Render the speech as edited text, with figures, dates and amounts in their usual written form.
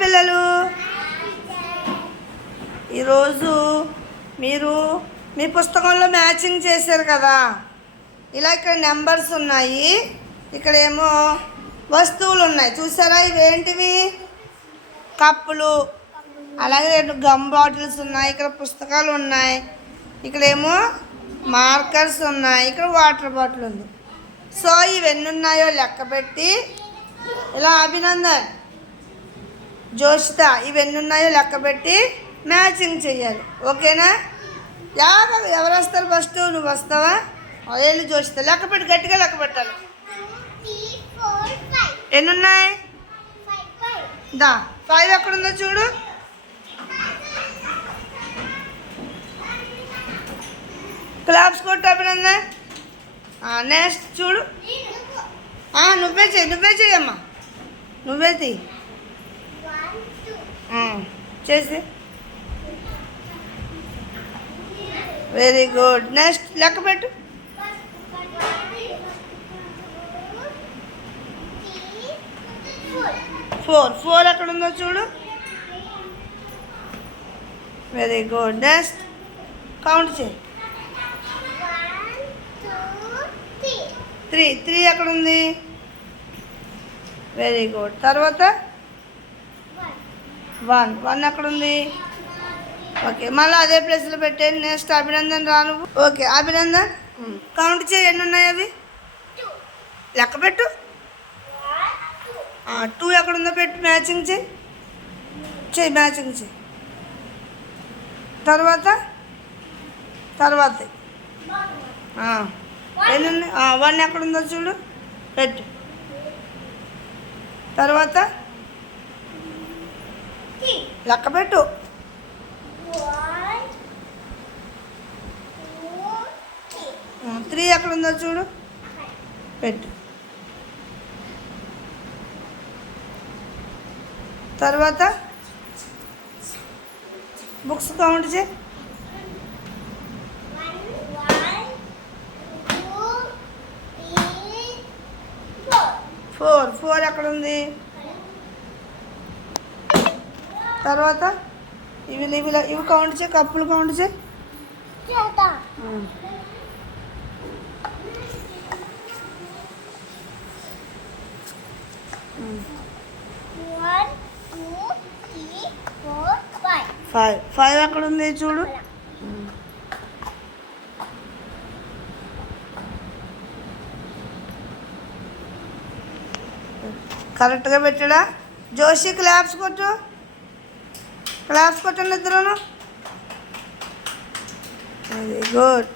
పిల్లలు, ఈరోజు మీరు మీ పుస్తకంలో మ్యాచింగ్ చేశారు కదా. ఇలా ఇక్కడ నెంబర్స్ ఉన్నాయి, ఇక్కడేమో వస్తువులు ఉన్నాయి. చూసారా? ఇవేంటివి? కప్పులు, అలాగే 2 గమ్ బాటిల్స్ ఉన్నాయి. ఇక్కడ పుస్తకాలు ఉన్నాయి. ఇక్కడేమో మార్కర్స్ ఉన్నాయి. ఇక్కడ వాటర్ బాటిల్ ఉంది. సో ఇవన్నీ ఉన్నాయో లెక్క పెట్టి ఇలా అభినందన్, జోషిత ఇవన్నీ ఉన్నాయో లెక్క పెట్టి మ్యాచింగ్ చెయ్యాలి. ఓకేనా? ఎవరు వస్తారు ఫస్ట్? నువ్వు వస్తావా? అదేళ్ళు జోషిత లెక్క పెట్టి, గట్టిగా లెక్క పెట్టాలి. ఎన్ని ఉన్నాయి? 5 ఎక్కడుందో చూడు. క్లాప్స్ కొట్టు అభినందన్. నెక్స్ట్ చూడు. నువ్వే చెయ్యమ్మా, నువ్వే చెయ్యి. చేసి వెరీ గుడ్. నెక్స్ట్ లెక్క పెట్టు. 4 ఎక్కడ ఉందో చూడు. Very good. నెక్స్ట్ కౌంట్ చేయి. 3 ఎక్కడ ఉంది? Very good. తర్వాత 1 ఎక్కడ ఉంది? ఓకే, మళ్ళీ అదే ప్లేస్లో పెట్టేయండి. నెక్స్ట్ అభినందన్ రాను. ఓకే అభినందన్ కౌంట్ చేయి, ఎన్ని ఉన్నాయి అవి లెక్క పెట్టు. 2 ఎక్కడుందో పెట్టు, మ్యాచింగ్ చేయి, మ్యాచింగ్ చేయి. తర్వాత ఎన్ని ఉన్నాయి? 1 ఎక్కడుందో చూడు, పెట్టు. తర్వాత లెక్క పెట్టు. 3 ఎక్కడుందో చూడు, పెట్టు. తర్వాత బుక్స్ కౌంట్ చేయి. 4 ఎక్కడ ఉంది? తర్వాత ఇవి కౌంట్ చేయి, కప్పులు కౌంట్ చేయి. 5 ఎక్కడ ఉంది చూడు. కరెక్ట్గా పెట్టడా? జోషి క్లాప్స్ కొట్టండి ఇద్దరును. Very good.